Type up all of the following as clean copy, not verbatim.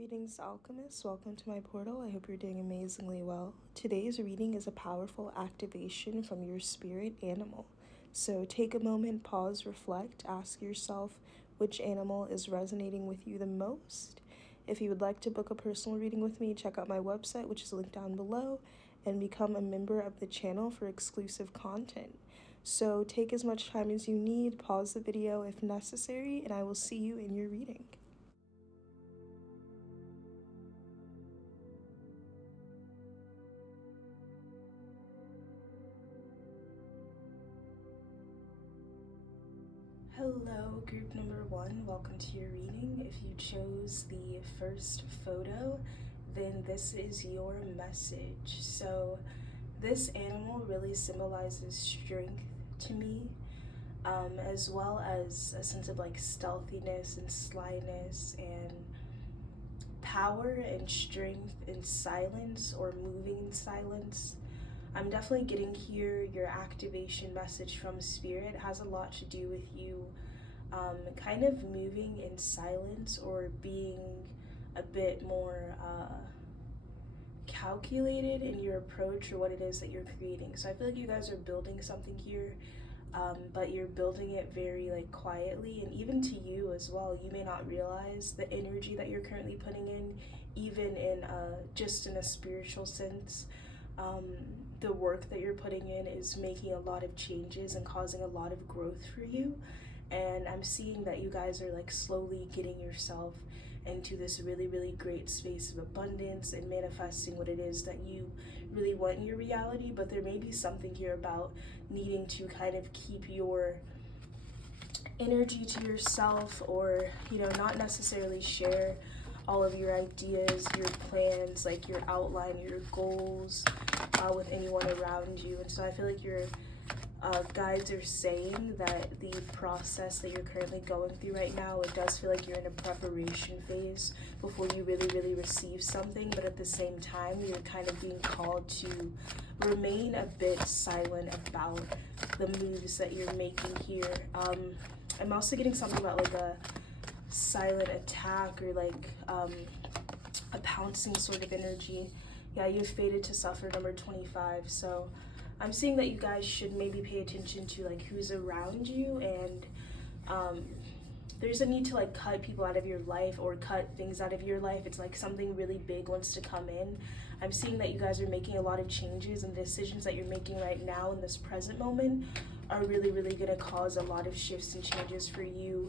Greetings, alchemists. Welcome to my portal. I hope you're doing amazingly well. Today's reading is a powerful activation from your spirit animal. So take a moment, pause, reflect, ask yourself which animal is resonating with you the most. If you would like to book a personal reading with me, check out my website, which is linked down below, and become a member of the channel for exclusive content. So take as much time as you need, pause the video if necessary, and I will see you in your reading. Hello, group number 1. Welcome to your reading. If you chose the first photo, then this is your message. So this animal really symbolizes strength to me, as well as a sense of like stealthiness and slyness and power and strength in silence or moving in silence. I'm definitely getting here your activation message from spirit. It has a lot to do with you kind of moving in silence or being a bit more calculated in your approach or what it is that you're creating. So I feel like you guys are building something here, but you're building it very like quietly, and even to you as well, you may not realize the energy that you're currently putting in, even in just in a spiritual sense. The work that you're putting in is making a lot of changes and causing a lot of growth for you. And I'm seeing that you guys are like slowly getting yourself into this really, really great space of abundance and manifesting what it is that you really want in your reality. But there may be something here about needing to kind of keep your energy to yourself, or, you know, not necessarily share all of your ideas, your plans, like your outline, your goals with anyone around you. And so I feel like your guides are saying that the process that you're currently going through right now, it does feel like you're in a preparation phase before you really, really receive something. But at the same time, you're kind of being called to remain a bit silent about the moves that you're making here. I'm also getting something about like a silent attack or like a pouncing sort of energy. Yeah, you've fated to suffer, number 25. So I'm seeing that you guys should maybe pay attention to like who's around you, and there's a need to like cut people out of your life or cut things out of your life. It's like something really big wants to come in. I'm seeing that you guys are making a lot of changes, and decisions that you're making right now in this present moment are really, really going to cause a lot of shifts and changes for you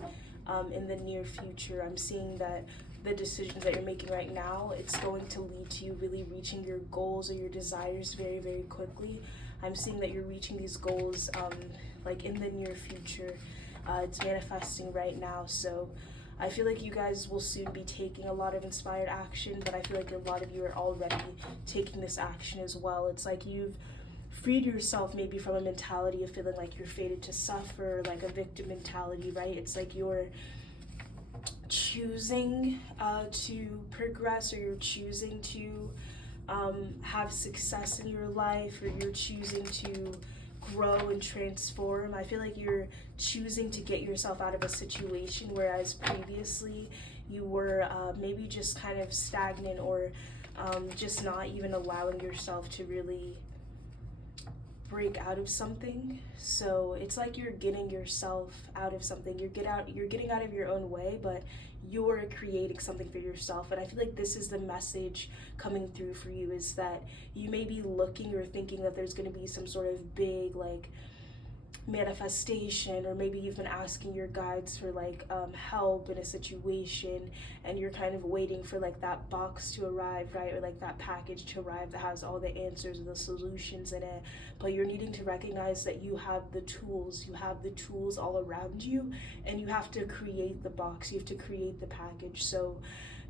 in the near future. I'm seeing that the decisions that you're making right now, it's going to lead to you really reaching your goals or your desires very, very quickly. I'm seeing that you're reaching these goals like in the near future. It's manifesting right now. So I feel like you guys will soon be taking a lot of inspired action, but I feel like a lot of you are already taking this action as well. It's like you've freed yourself maybe from a mentality of feeling like you're fated to suffer, like a victim mentality, right? It's like you're choosing to progress, or you're choosing to have success in your life, or you're choosing to grow and transform. I feel like you're choosing to get yourself out of a situation, whereas previously you were maybe just kind of stagnant, or just not even allowing yourself to really break out of something. So it's like you're getting yourself out of something. You're getting out of your own way, but you're creating something for yourself. And I feel like this is the message coming through for you, is that you may be looking or thinking that there's going to be some sort of big like manifestation, or maybe you've been asking your guides for like help in a situation, and you're kind of waiting for like that box to arrive, right, or like that package to arrive that has all the answers and the solutions in it. But you're needing to recognize that you have the tools all around you, and you have to create the box, you have to create the package. So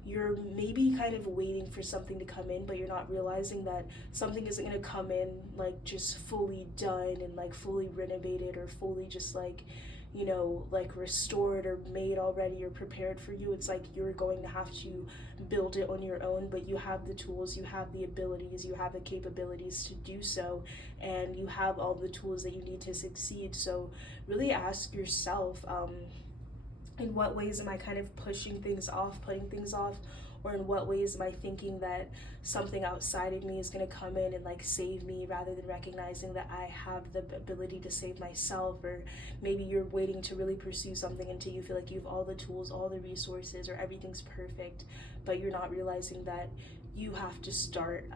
you're maybe kind of waiting for something to come in, but you're not realizing that something isn't going to come in like just fully done and like fully renovated, or fully just like, you know, like restored or made already or prepared for you. It's like you're going to have to build it on your own, but you have the tools, you have the abilities, you have the capabilities to do so, and you have all the tools that you need to succeed. So really ask yourself, in what ways am I kind of pushing things off, putting things off, Or in what ways am I thinking that something outside of me is going to come in and like save me, rather than recognizing that I have the ability to save myself? Or maybe you're waiting to really pursue something until you feel like you have all the tools, all the resources, or everything's perfect, but you're not realizing that you have to start,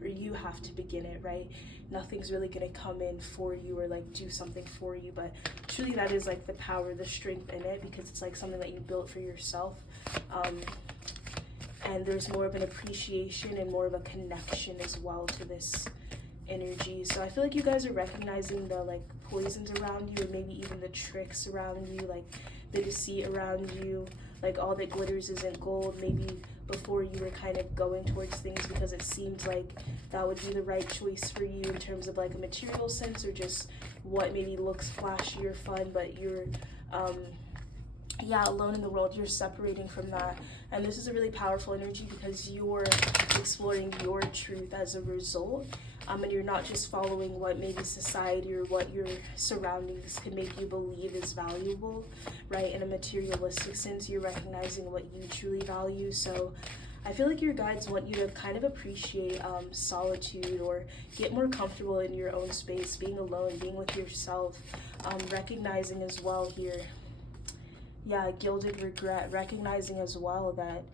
or you have to begin it, right? Nothing's really going to come in for you or like do something for you, but truly that is like the power, the strength in it, because it's like something that you built for yourself. And there's more of an appreciation and more of a connection as well to this energy. So I feel like you guys are recognizing the like poisons around you, or maybe even the tricks around you, like the deceit around you, like all that glitters isn't gold. Maybe before you were kind of going towards things because it seemed like that would be the right choice for you in terms of like a material sense, or just what maybe looks flashy or fun, but you're alone in the world. You're separating from that, and this is a really powerful energy because you're exploring your truth as a result, and you're not just following what maybe society or what your surroundings can make you believe is valuable, right? In a materialistic sense, you're recognizing what you truly value. So I feel like your guides want you to kind of appreciate solitude, or get more comfortable in your own space, being alone, being with yourself, recognizing as well here, gilded regret, recognizing as well that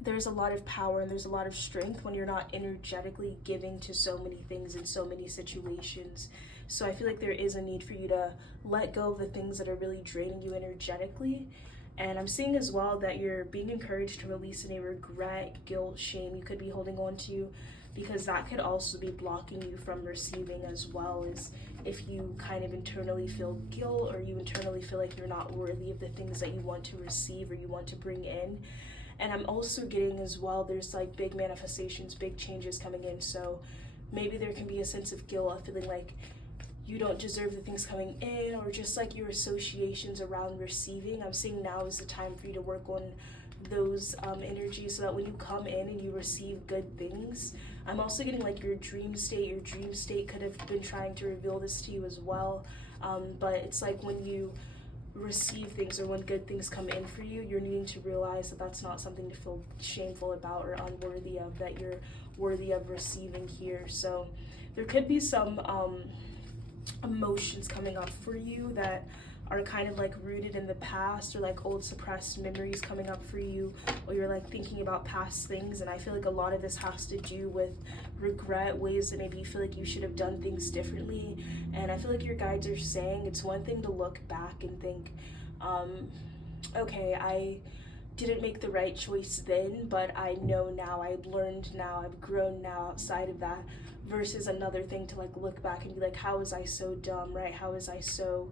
there's a lot of power and there's a lot of strength when you're not energetically giving to so many things in so many situations. So I feel like there is a need for you to let go of the things that are really draining you energetically. And I'm seeing as well that you're being encouraged to release any regret, guilt, shame you could be holding on to, because that could also be blocking you from receiving as well. As if you kind of internally feel guilt, or you internally feel like you're not worthy of the things that you want to receive or you want to bring in. And I'm also getting as well, there's like big manifestations, big changes coming in. So maybe there can be a sense of guilt, of feeling like you don't deserve the things coming in, or just like your associations around receiving. I'm seeing now is the time for you to work on those energies, so that when you come in and you receive good things, I'm also getting like your dream state could have been trying to reveal this to you as well. But it's like when you receive things, or when good things come in for you, you're needing to realize that that's not something to feel shameful about or unworthy of, that you're worthy of receiving here. So there could be some emotions coming up for you that are kind of like rooted in the past, or like old suppressed memories coming up for you, or you're like thinking about past things. And I feel like a lot of this has to do with regret, ways that maybe you feel like you should have done things differently. And I feel like your guides are saying it's one thing to look back and think, okay, I didn't make the right choice then, but I know now, I've learned now, I've grown now outside of that, versus another thing to like look back and be like, how was I so dumb, right? How was I so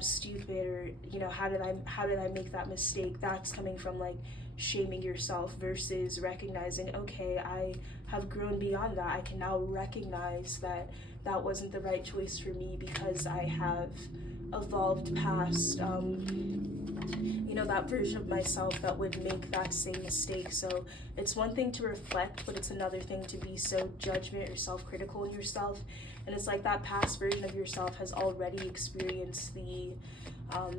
stupid, or you know, how did I make that mistake? That's coming from like shaming yourself, versus recognizing, okay, I have grown beyond that. I can now recognize that that wasn't the right choice for me, because I have evolved past that version of myself that would make that same mistake. So it's one thing to reflect, but it's another thing to be so judgment or self-critical in yourself. And it's like that past version of yourself has already experienced the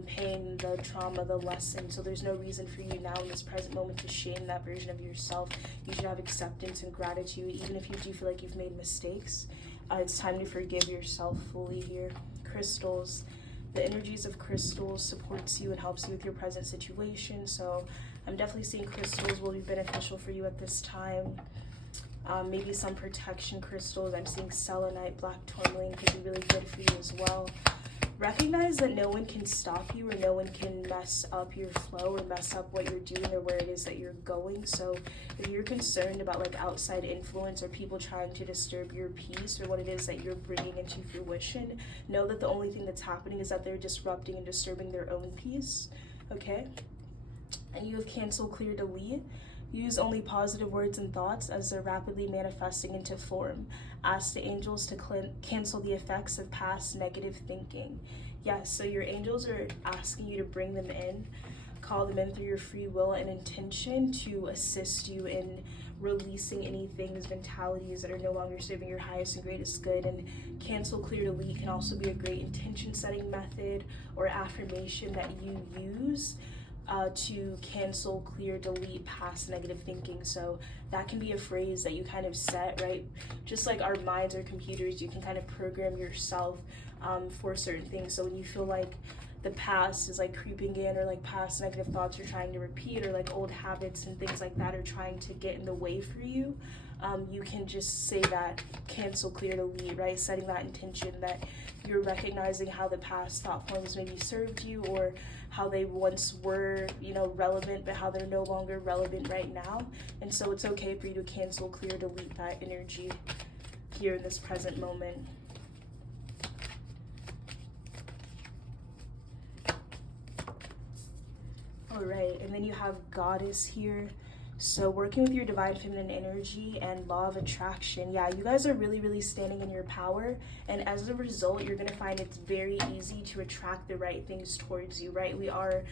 pain, the trauma, the lesson. So there's no reason for you now in this present moment to shame that version of yourself. You should have acceptance and gratitude, even if you do feel like you've made mistakes. It's time to forgive yourself fully here. Crystals. The energies of crystals supports you and helps you with your present situation. So I'm definitely seeing crystals will be beneficial for you at this time. Maybe some protection crystals. I'm seeing selenite, black tourmaline could be really good for you as well. Recognize that no one can stop you, or no one can mess up your flow, or mess up what you're doing, or where it is that you're going. So if you're concerned about like outside influence, or people trying to disturb your peace, or what it is that you're bringing into fruition, know that the only thing that's happening is that they're disrupting and disturbing their own peace. Okay? And you have cancel clear delete. Use only positive words and thoughts as they're rapidly manifesting into form. Ask the angels to cancel the effects of past negative thinking. Yes, so your angels are asking you to bring them in, call them in through your free will and intention to assist you in releasing any things, mentalities that are no longer serving your highest and greatest good. And cancel clear delete can also be a great intention setting method or affirmation that you use to cancel, clear, delete past negative thinking. So that can be a phrase that you kind of set, right? Just like our minds or computers, you can kind of program yourself for certain things. So when you feel like the past is like creeping in, or like past negative thoughts you're trying to repeat, or like old habits and things like that are trying to get in the way for you, you can just say that, cancel, clear, delete, right? Setting that intention that you're recognizing how the past thought forms maybe served you, or how they once were, you know, relevant, but how they're no longer relevant right now. And so it's okay for you to cancel, clear, delete that energy here in this present moment. All right, and then you have Goddess here. So working with your divine feminine energy and law of attraction. Yeah, you guys are really, really standing in your power. And as a result, you're going to find it's very easy to attract the right things towards you, right? We are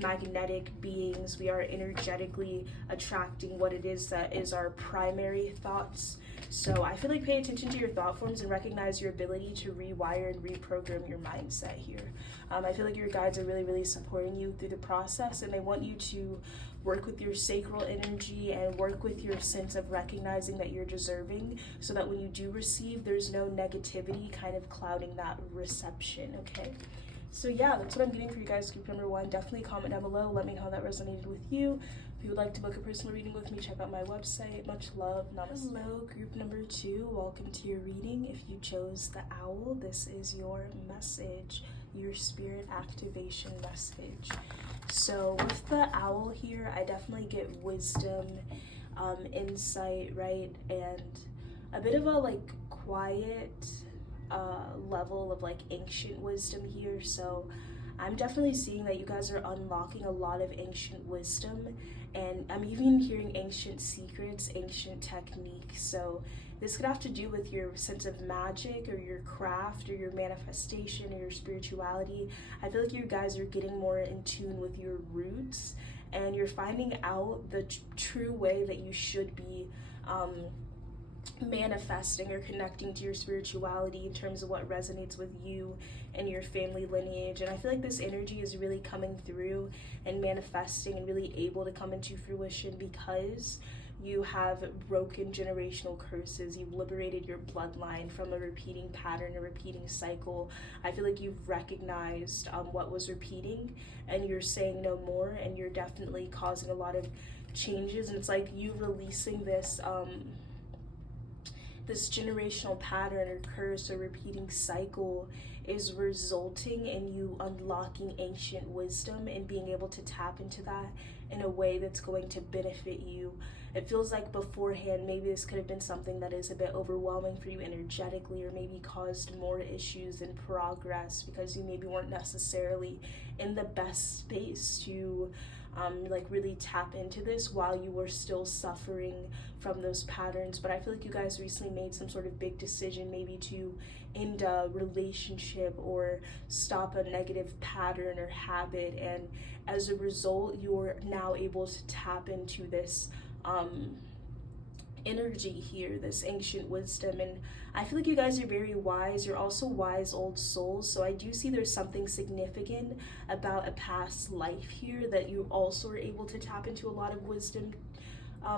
magnetic beings. We are energetically attracting what it is that is our primary thoughts. So I feel like pay attention to your thought forms and recognize your ability to rewire and reprogram your mindset here. I feel like your guides are really, really supporting you through the process, and they want you to work with your sacral energy and work with your sense of recognizing that you're deserving, so that when you do receive, there's no negativity kind of clouding that reception, okay? So yeah, that's what I'm getting for you guys, group number 1. Definitely comment down below. Let me know how that resonated with you. If you would like to book a personal reading with me, check out my website. Much love. Namaste. Hello, group number 2. Welcome to your reading. If you chose the owl, this is your message, your spirit activation message. So with the owl here, I definitely get wisdom, insight, right? And a bit of a like quiet level of like ancient wisdom here. So I'm definitely seeing that you guys are unlocking a lot of ancient wisdom, and I'm even hearing ancient secrets, ancient techniques. So this could have to do with your sense of magic, or your craft, or your manifestation, or your spirituality. I feel like you guys are getting more in tune with your roots, and you're finding out the true way that you should be manifesting or connecting to your spirituality in terms of what resonates with you and your family lineage. And I feel like this energy is really coming through and manifesting and really able to come into fruition because you have broken generational curses. You've liberated your bloodline from a repeating pattern, a repeating cycle. I feel like you've recognized what was repeating, and you're saying no more, and you're definitely causing a lot of changes. And it's like you releasing this this generational pattern or curse or repeating cycle is resulting in you unlocking ancient wisdom and being able to tap into that in a way that's going to benefit you. It feels like beforehand, maybe this could have been something that is a bit overwhelming for you energetically, or maybe caused more issues in progress because you maybe weren't necessarily in the best space to like really tap into this while you were still suffering from those patterns. But I feel like you guys recently made some sort of big decision, maybe to end a relationship or stop a negative pattern or habit, and as a result you're now able to tap into this energy here, this ancient wisdom. And I feel like you guys are very wise. You're also wise old souls, so I do see there's something significant about a past life here that you also are able to tap into a lot of wisdom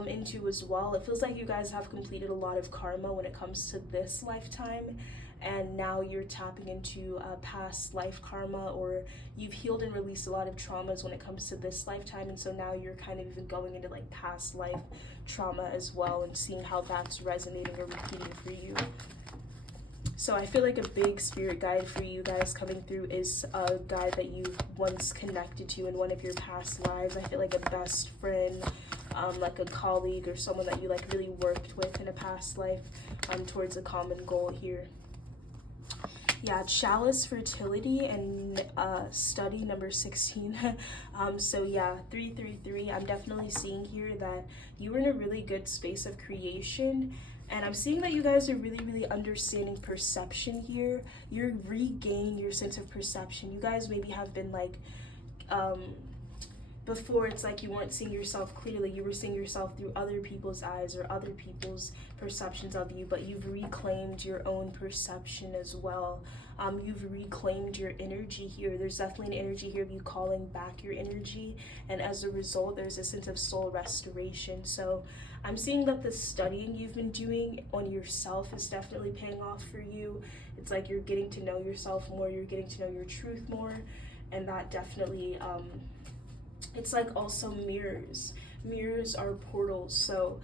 into as well. It feels like you guys have completed a lot of karma when it comes to this lifetime, and now you're tapping into past life karma, or you've healed and released a lot of traumas when it comes to this lifetime, and so now you're kind of even going into like past life trauma as well and seeing how that's resonating or repeating for you. So I feel like a big spirit guide for you guys coming through is a guide that you once connected to in one of your past lives. I feel like a best friend, like a colleague, or someone that you like really worked with in a past life towards a common goal here. Yeah, Chalice Fertility and study number 16. So yeah, 333. I'm definitely seeing here that you were in a really good space of creation, and I'm seeing that you guys are really, really understanding perception here. You're regaining your sense of perception. You guys maybe have been like before it's like you weren't seeing yourself clearly, you were seeing yourself through other people's eyes or other people's perceptions of you, but you've reclaimed your own perception as well. You've reclaimed your energy here. There's definitely an energy here of you calling back your energy, and as a result there's a sense of soul restoration. So I'm seeing that the studying you've been doing on yourself is definitely paying off for you. It's like you're getting to know yourself more, you're getting to know your truth more, and that definitely it's like also mirrors are portals. So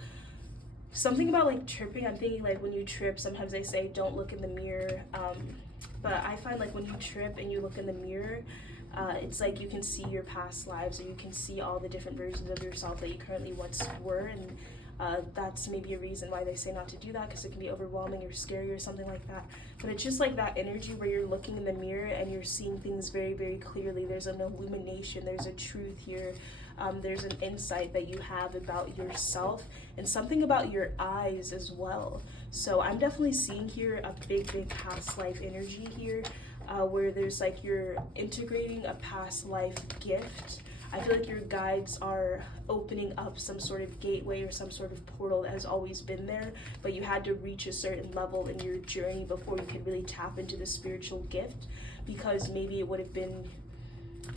something about like tripping, I'm thinking like when you trip, sometimes they say don't look in the mirror, but I find like when you trip and you look in the mirror, it's like you can see your past lives, or you can see all the different versions of yourself that you currently once were, and that's maybe a reason why they say not to do that, because it can be overwhelming or scary or something like that. But it's just like that energy where you're looking in the mirror and you're seeing things very, very clearly. There's an illumination, there's a truth here, there's an insight that you have about yourself, and something about your eyes as well. So I'm definitely seeing here a big past life energy here, where there's like you're integrating a past life gift. I feel like your guides are opening up some sort of gateway or some sort of portal that has always been there, but you had to reach a certain level in your journey before you could really tap into the spiritual gift, because maybe it would have been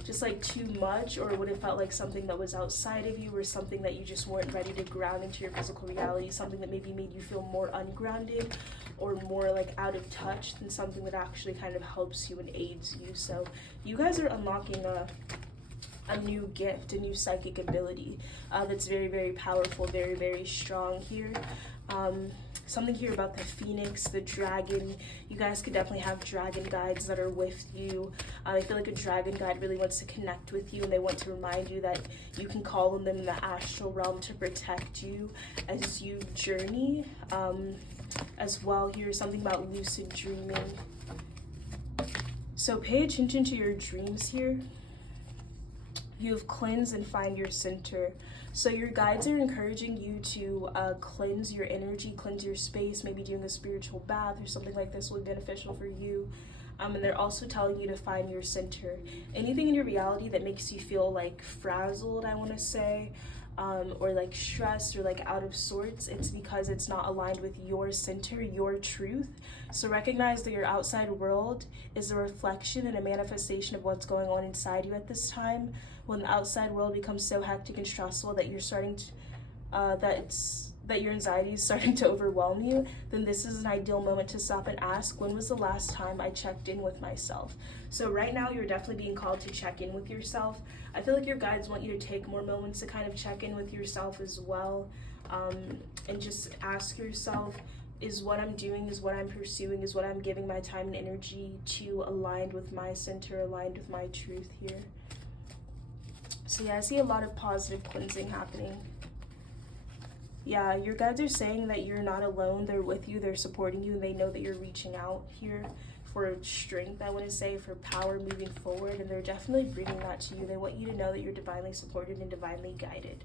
just like too much, or it would have felt like something that was outside of you, or something that you just weren't ready to ground into your physical reality, something that maybe made you feel more ungrounded or more like out of touch than something that actually kind of helps you and aids you. So you guys are unlocking a new gift, a new psychic ability that's very, very powerful, very, very strong here. Something here about the phoenix, the dragon. You guys could definitely have dragon guides that are with you. I feel like a dragon guide really wants to connect with you, and they want to remind you that you can call on them in the astral realm to protect you as you journey. As well, here's something about lucid dreaming. So pay attention to your dreams here. You have cleansed and find your center. So your guides are encouraging you to cleanse your energy, cleanse your space. Maybe doing a spiritual bath or something like this will be beneficial for you. And they're also telling you to find your center. Anything in your reality that makes you feel like frazzled, I want to say, or like stressed or like out of sorts, it's because it's not aligned with your center, your truth. So recognize that your outside world is a reflection and a manifestation of what's going on inside you at this time. When the outside world becomes so hectic and stressful that you're starting to that your anxiety is starting to overwhelm you, then this is an ideal moment to stop and ask, when was the last time I checked in with myself? So right now you're definitely being called to check in with yourself. I feel like your guides want you to take more moments to kind of check in with yourself as well, and just ask yourself, is what I'm doing, is what I'm pursuing, is what I'm giving my time and energy to aligned with my center, aligned with my truth here. So yeah, I see a lot of positive cleansing happening. Yeah, your guides are saying that you're not alone. They're with you, they're supporting you, and they know that you're reaching out here for strength, I want to say, for power moving forward, and they're definitely bringing that to you. They want you to know that you're divinely supported and divinely guided.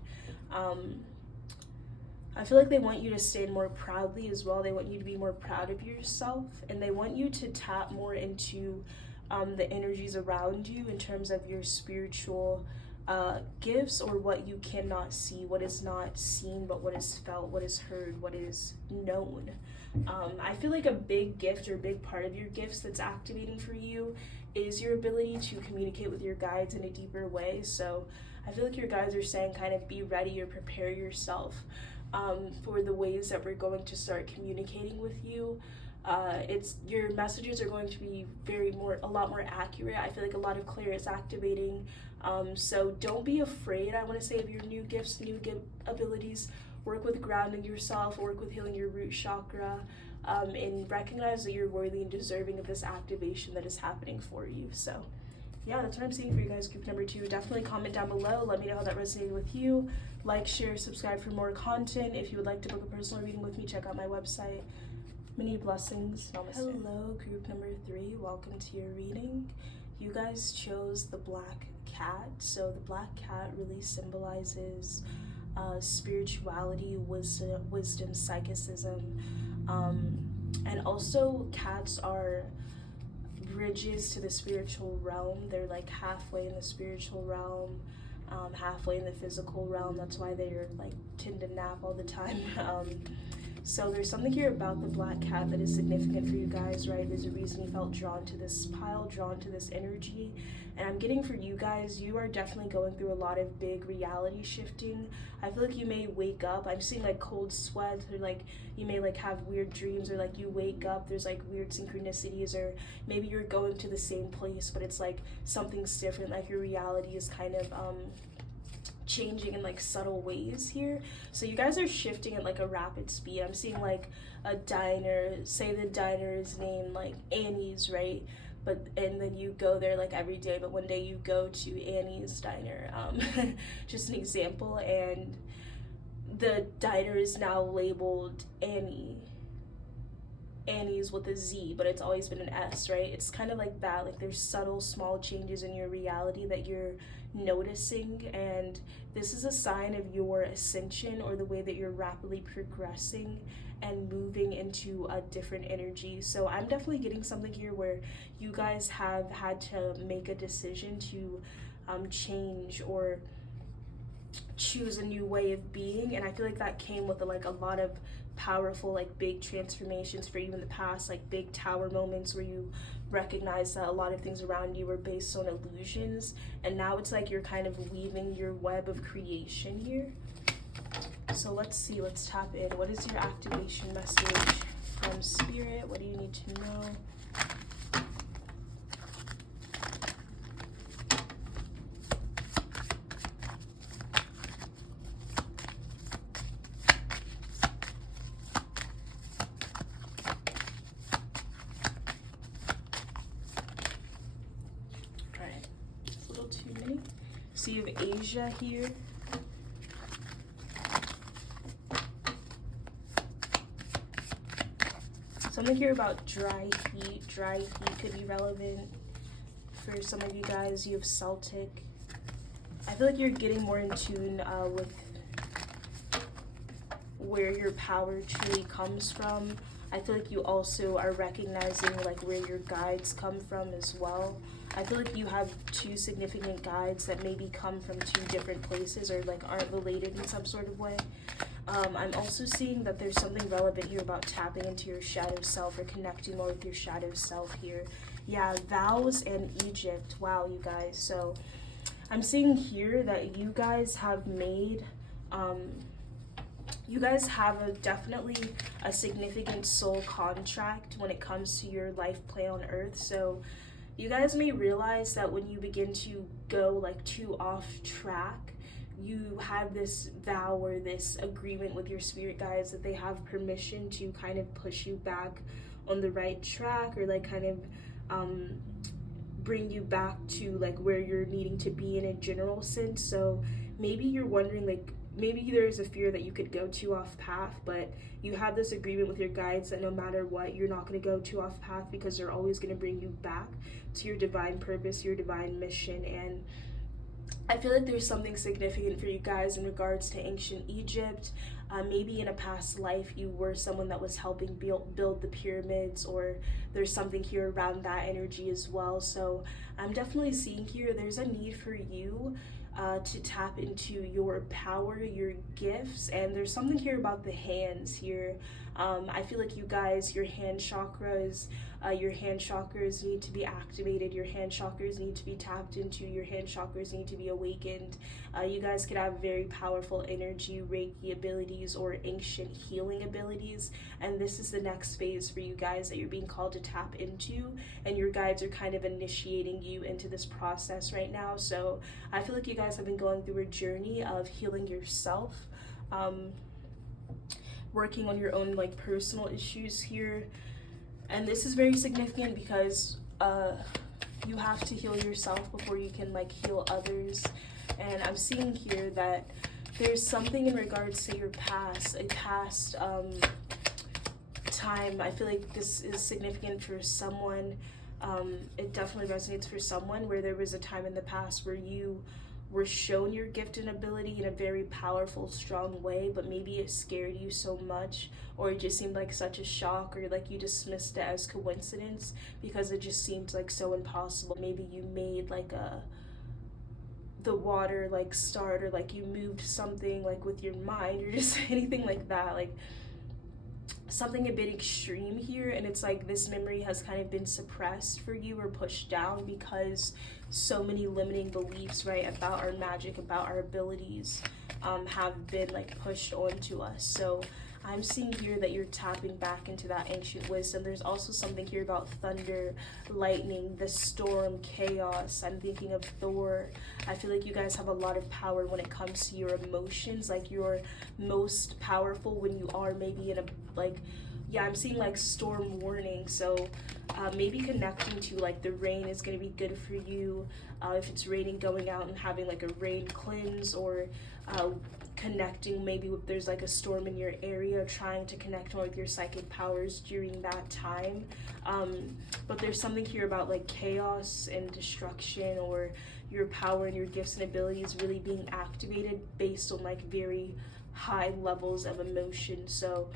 I feel like they want you to stand more proudly as well. They want you to be more proud of yourself, and they want you to tap more into the energies around you in terms of your spiritual gifts, or what you cannot see, what is not seen, but what is felt, what is heard, what is known. I feel like a big gift or a big part of your gifts that's activating for you is your ability to communicate with your guides in a deeper way. So I feel like your guides are saying kind of be ready or prepare yourself for the ways that we're going to start communicating with you. Your messages are going to be a lot more accurate. I feel like a lot of clarity is activating. So don't be afraid, I want to say, of your new gifts, abilities. Work with grounding yourself, work with healing your root chakra, and recognize that you're worthy and deserving of this activation that is happening for you. So yeah, that's what I'm seeing for you guys, group number 2. Definitely comment down below. Let me know how that resonated with you. Like, share, subscribe for more content. If you would like to book a personal reading with me, check out my website. Many blessings. Namaste. Hello, group number 3. Welcome to your reading. You guys chose the black cat. So the black cat really symbolizes spirituality, wisdom, psychicism, and also cats are bridges to the spiritual realm. They're like halfway in the spiritual realm. halfway in the physical realm. That's why they're like tend to nap all the time. So there's something here about the black cat that is significant for you guys, right? There's a reason you felt drawn to this pile, drawn to this energy. And I'm getting for you guys, you are definitely going through a lot of big reality shifting. I feel like you may wake up, I'm seeing like cold sweats, or like you may like have weird dreams, or like you wake up, there's like weird synchronicities, or maybe you're going to the same place, but it's like something's different, like your reality is kind of changing in like subtle ways here. So you guys are shifting at like a rapid speed. I'm seeing like a diner, say the diner is named like Annie's, right? And then you go there like every day, but one day you go to Annie's diner, just an example, and the diner is now labeled Annie's with a Z, but it's always been an S, right? It's kind of like that, like there's subtle small changes in your reality that you're noticing, and this is a sign of your ascension, or the way that you're rapidly progressing and moving into a different energy. So I'm definitely getting something here where you guys have had to make a decision to change or choose a new way of being, and I feel like that came with like a lot of powerful like big transformations for you in the past, like big tower moments where you recognize that a lot of things around you were based on illusions, and now it's like you're kind of weaving your web of creation here. So let's see, let's tap in. What is your activation message from Spirit? What do you need to know? Alright, it's a little too many. So you have Asia here. Something here about dry heat. Dry heat could be relevant for some of you guys. You have Celtic. I feel like you're getting more in tune with where your power truly comes from. I feel like you also are recognizing like where your guides come from as well. I feel like you have two significant guides that maybe come from two different places, or like aren't related in some sort of way. I'm also seeing that there's something relevant here about tapping into your shadow self, or connecting more with your shadow self here. Yeah, vows and Egypt. Wow, you guys. So I'm seeing here that you guys have made, you guys have definitely a significant soul contract when it comes to your life play on Earth. So you guys may realize that when you begin to go like too off track, you have this vow or this agreement with your spirit guides that they have permission to kind of push you back on the right track, or like kind of bring you back to like where you're needing to be in a general sense. So maybe you're wondering, like maybe there's a fear that you could go too off path, but you have this agreement with your guides that no matter what, you're not going to go too off path, because they're always going to bring you back to your divine purpose, your divine mission. And I feel like there's something significant for you guys in regards to ancient Egypt. Maybe in a past life you were someone that was helping build the pyramids, or there's something here around that energy as well. So I'm definitely seeing here there's a need for you to tap into your power, your gifts, and there's something here about the hands here. I feel like you guys, your hand chakras need to be activated, your hand chakras need to be tapped into, your hand chakras need to be awakened. You guys could have very powerful energy, Reiki abilities, or ancient healing abilities, and this is the next phase for you guys that you're being called to tap into, and your guides are kind of initiating you into this process right now. So I feel like you guys have been going through a journey of healing yourself, working on your own like personal issues here. And this is very significant because you have to heal yourself before you can like heal others. And I'm seeing here that there's something in regards to your past, a past time. I feel like this is significant for someone. It definitely resonates for someone where there was a time in the past where you were shown your gift and ability in a very powerful, strong way, but maybe it scared you so much, or it just seemed like such a shock, or like you dismissed it as coincidence because it just seemed like so impossible. Maybe you made like the water like start, or like you moved something like with your mind, or just anything like that, like something a bit extreme here. And it's like this memory has kind of been suppressed for you or pushed down because so many limiting beliefs, right, about our magic, about our abilities, have been like pushed onto us. So I'm seeing here that you're tapping back into that ancient wisdom. There's also something here about thunder, lightning, the storm, chaos. I'm thinking of Thor. I feel like you guys have a lot of power when it comes to your emotions. Like you're most powerful when you are maybe in a, like, yeah, I'm seeing like storm warning. So maybe connecting to like the rain is going to be good for you. If it's raining, going out and having like a rain cleanse, or connecting maybe if there's like a storm in your area, trying to connect more with your psychic powers during that time. But there's something here about like chaos and destruction, or your power and your gifts and abilities really being activated based on like very high levels of emotion. So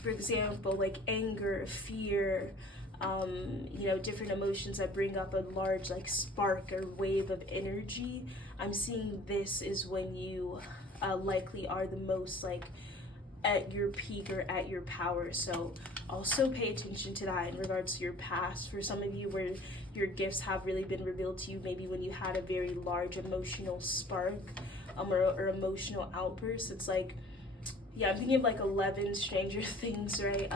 for example, like anger, fear, you know, different emotions that bring up a large like spark or wave of energy. I'm seeing this is when you likely are the most like at your peak or at your power. So also pay attention to that in regards to your past. For some of you, where your gifts have really been revealed to you, maybe when you had a very large emotional spark, or emotional outburst. It's like, yeah, I'm thinking of like 11 Stranger Things, right?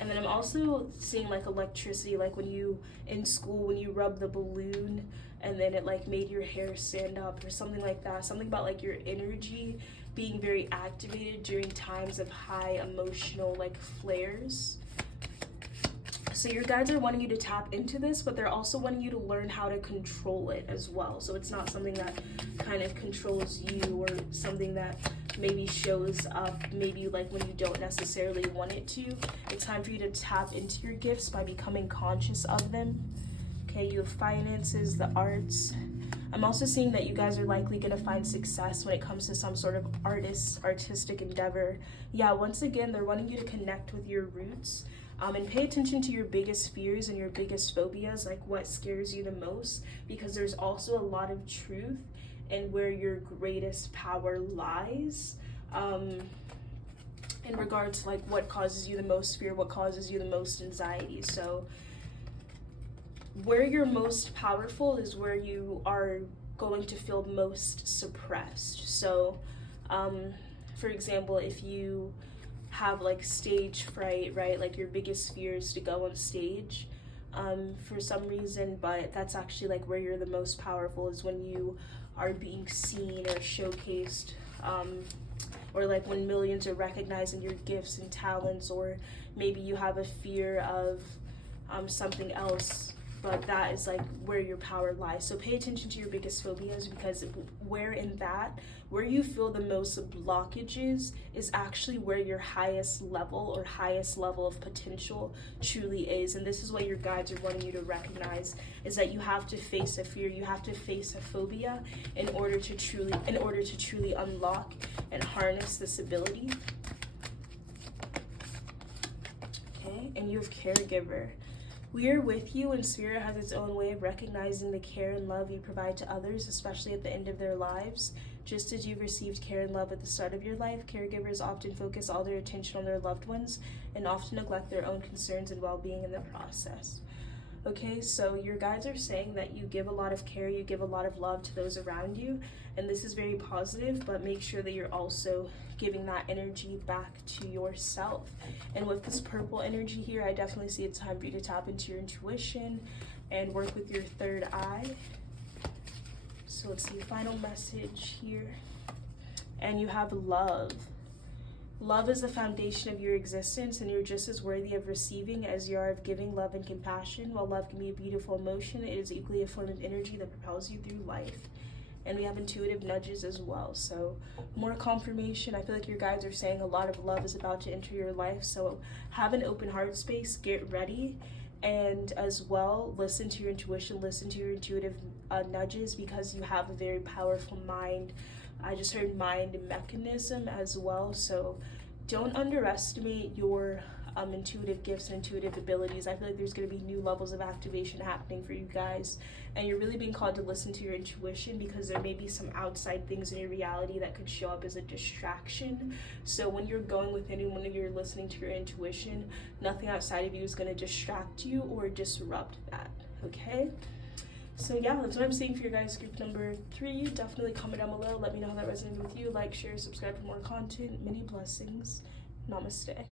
And then I'm also seeing like electricity, like when you, in school, when you rub the balloon and then it like made your hair stand up or something like that. Something about like your energy being very activated during times of high emotional like flares. So your guides are wanting you to tap into this, but they're also wanting you to learn how to control it as well. So it's not something that kind of controls you, or something that maybe shows up maybe like when you don't necessarily want it to. It's time for you to tap into your gifts by becoming conscious of them. Okay, you have finances, the arts. I'm also seeing that you guys are likely going to find success when it comes to some sort of artistic endeavor. Yeah, once again, they're wanting you to connect with your roots. And pay attention to your biggest fears and your biggest phobias, like what scares you the most, because there's also a lot of truth in where your greatest power lies, in regards to like what causes you the most fear, what causes you the most anxiety. So where you're most powerful is where you are going to feel most suppressed. So for example, if you have like stage fright, right, like your biggest fear is to go on stage for some reason, but that's actually like where you're the most powerful, is when you are being seen or showcased, or like when millions are recognizing your gifts and talents. Or maybe you have a fear of something else, but that is like where your power lies. So pay attention to your biggest phobias, because where you feel the most blockages is actually where your highest level of potential truly is. And this is what your guides are wanting you to recognize, is that you have to face a fear, you have to face a phobia in order to truly unlock and harness this ability. Okay, and you have caregiver. We are with you, and Spirit has its own way of recognizing the care and love you provide to others, especially at the end of their lives. Just as you've received care and love at the start of your life, caregivers often focus all their attention on their loved ones and often neglect their own concerns and well-being in the process. Okay, so your guides are saying that you give a lot of care, you give a lot of love to those around you, and this is very positive, but make sure that you're also giving that energy back to yourself. And with this purple energy here, I definitely see it's time for you to tap into your intuition and work with your third eye. So let's see, final message here. And you have love. Love is the foundation of your existence, and you're just as worthy of receiving as you are of giving love and compassion. While love can be a beautiful emotion, it is equally a form of energy that propels you through life. And we have intuitive nudges as well. So more confirmation. I feel like your guides are saying a lot of love is about to enter your life. So have an open heart space, get ready, and as well, listen to your intuition, listen to your intuitive nudges, because you have a very powerful mind. I just heard mind mechanism as well. So don't underestimate your intuitive gifts and intuitive abilities. I feel like there's going to be new levels of activation happening for you guys, and you're really being called to listen to your intuition, because there may be some outside things in your reality that could show up as a distraction. So when you're going within and when you're listening to your intuition, nothing outside of you is going to distract you or disrupt that, okay? So yeah, that's what I'm seeing for your guys group number 3. Definitely comment down below, let me know how that resonated with you. Like, share, subscribe for more content. Many blessings. Namaste.